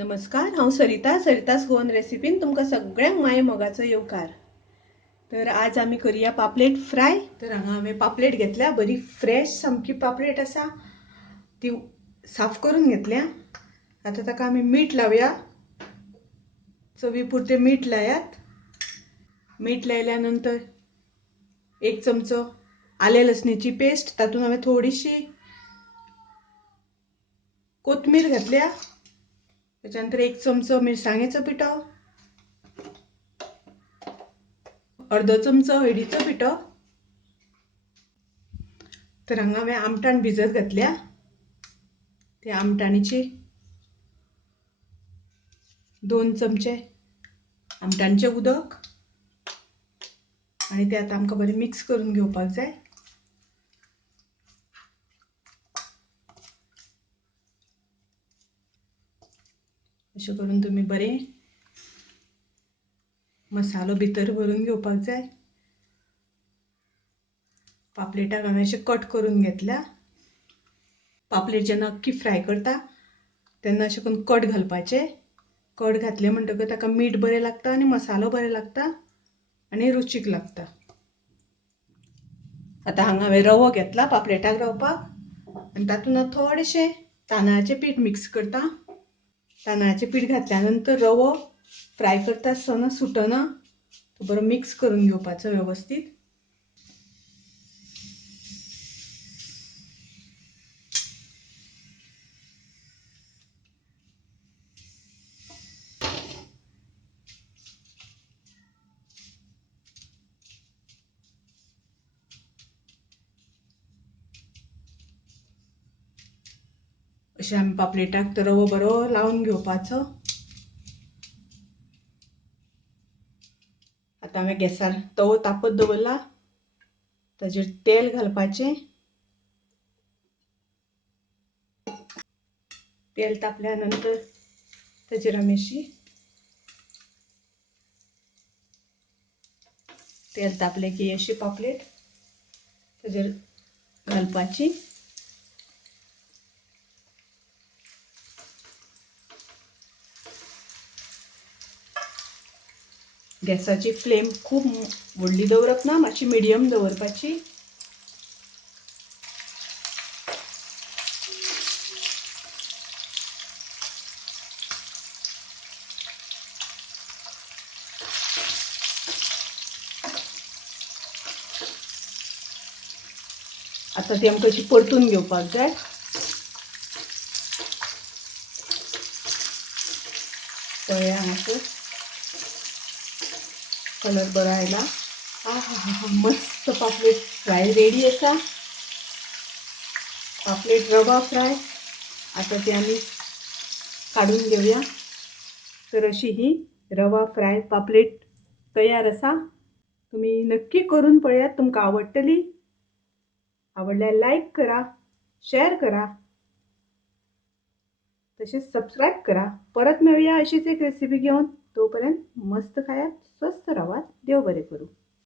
नमस्कार, हांव सरितास गोवन रेसिपीन तुमकां सगळ्यांक माये मोगाचो येवकार। तर आज आमी करूया पापलेट फ्राय। तर हांगा हांवें पापलेट घेतल्या, बरी फ्रेश सामकी पापलेट आसा, ती साफ करून घेतल्या। आता ताका आमी मीठ लावया, चवी पुरते मीठ लायात। मीठ लायल्या नंतर एक चमचो आले लसणीची पेस्ट, तातूंत हांवें थोडीशी कोथमीर घातल्या। त्याच्यानंतर एक चमचो मिरसांगेचो पिठो, अर्धो चमचो हळदीचो पिठो। तर हांगा हांवें आमटाण भिजत घातल्या, त्या आमटाणीचे 2 चमचे आमटाणचे उदक, आणि ते आता आमकां बरें मिक्स करून घेवपाक जाय। अशें करून तुमी बरें मसालो भितर भरून घेवपाक जाय। पापलेटाक हांवें अशें कट करून घेतल्या। पापलेट जेन्ना अख्खी फ्राय करता तेन्ना अशें करून कट घालपाचे। कट घातले म्हणटकच ताका मीठ बरें लागता आनी मसालो बरें लागता आनी रुचीक लागता। आता हांगा हांवें रवो घेतला पापलेटाक लावपाक, आनी तातूंत थोडेशें तांदळाचें पीठ मिक्स करता। तांदळाचें पीठ घातल्या नंतर रवो फ्राय करता आसतना सुटना, तो बरो मिक्स करून घेवपाचो वेवस्थीत। अशें आमी पापलेटाक तो रवो बरो लावन घेवपाचो। आता हांवें गॅसार तवो तापत दवरला, ताचेर तेल घालपाचें। तेल तापल्या नंतर ताचेर आमी तेल तापलें की अशी पापलेट ताचेर घालपाची। गॅसाची फ्लेम खूब व्हडली दवरप ना, मातशी मिडियम दवरपाची। आता ती आमकां अशी परतून घेवपाक जाय। पळया हांगासर कलर बरो आयला। मस्त पापलेट फ्राय रेडी आसा। पापलेट रवा फ्राय आता ती आमी काढून घेवया। तर अशी ही रवा फ्राय पापलेट तयार आसा। तुम्ही नक्की करून पळयात, तुमकां आवडटली। आवडल्यार लाईक करा, शेअर करा, तसेच सबस्क्राईब करा। परत मेळूया अशीच एक रेसिपी घेऊन। तोपर्यंत मस्त खायात, स्वस्त राहात, देव बरे करू।